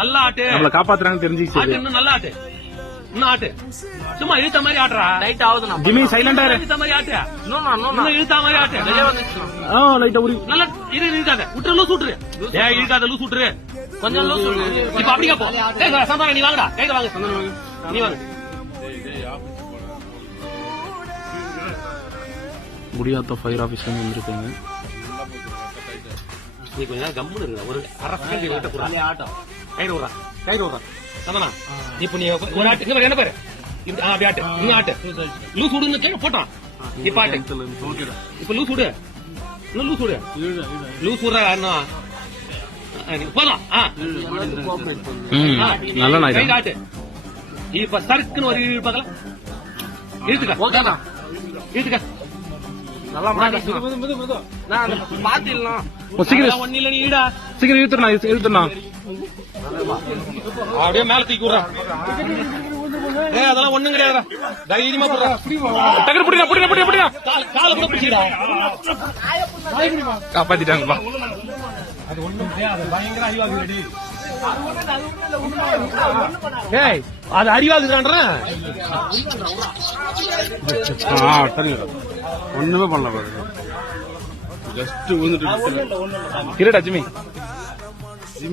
நல்லா ஆட்டு. நம்மள காப்பாத்துறாங்கன்னு தெரிஞ்சுச்சு ஆட்டு இன்னும் நல்லா ஆட்டு. இன்னும் ஆட்டு. சும்மா இழுத்த மாதிரி ஆட்டுறா லைட் ஆகுதுண்ணா ஜிம்மி சைலண்டா இரு. இழுத்த மாதிரி ஆட்டு இன்னும் இன்னும் இழுத்த மாதிரி ஆட்டு. வெளியே ஆ லைட்டா உரி. நல்லா இரு இரு, இழுக்காத. விட்டுரு லூஸ் விட்டுரு. ஏய் இழுக்காத லூஸ் விட்டுரு. கொஞ்சம் லூஸ் இப்ப அப்படியே போ ஏய் சந்தானம் நீ வாங்கடா. கையில வாங்க. சந்தானம் நீ வாங்க. முடியாத ஃபயர் ஆபீஸ்ல வந்திருக்காங்க. நீ கொஞ்ச நேரம் கம்முன்னு இருங்க. ஒரு அரை செகண்ட் விட்ட கூட விடுறா. கையில விடுறா. சந்தானா இப்ப நீ ஒரு ஆட்டு. இங்க என்ன பாரு? அப்படி ஆட்டு. ஆட்டு. லூஸ் விடுன்னு கேட்க போட்டான் இப்ப ஆட்டு. இப்ப லூஸ் விடு. இன்னும் லூஸ் விடு. லூஸ் விடுறா இன்னும் ஆ, நீ- போதும். ஆ. ம் ஆ. நல்ல நாய் கை தான். காட்டு இப்ப சறுக்குன்னு ஒரு இழு பார்க்கலாம். இழுத்துக்க. நல்லா மாட்டிச்சுண்ணா நான் அந்த சீக்கிரம் ஒண்ணும் இல்ல நீ ஈடா சீக்கிரம் இழுத்துறா இழுத்துறா அப்படியே மேல தூக்கி விடுறா. ஏ அதெல்லாம் ஒண்ணும் கிடையாதுடா. தைரியமா போடுறா. டக்குனு பிடிங்க பிடிங்க பிடிங்க பிடிங்க கால் கூட பிடிச்சிடா காப்பாத்திட்டாங்கப்பா அது ஒண்ணும் பயங்கர ஏய் அது ஆ தண்ணி ஒண்ணுமே பண்ணல ஜஸ்ட் விழுந்துட்டு இருடா ஜிம்மி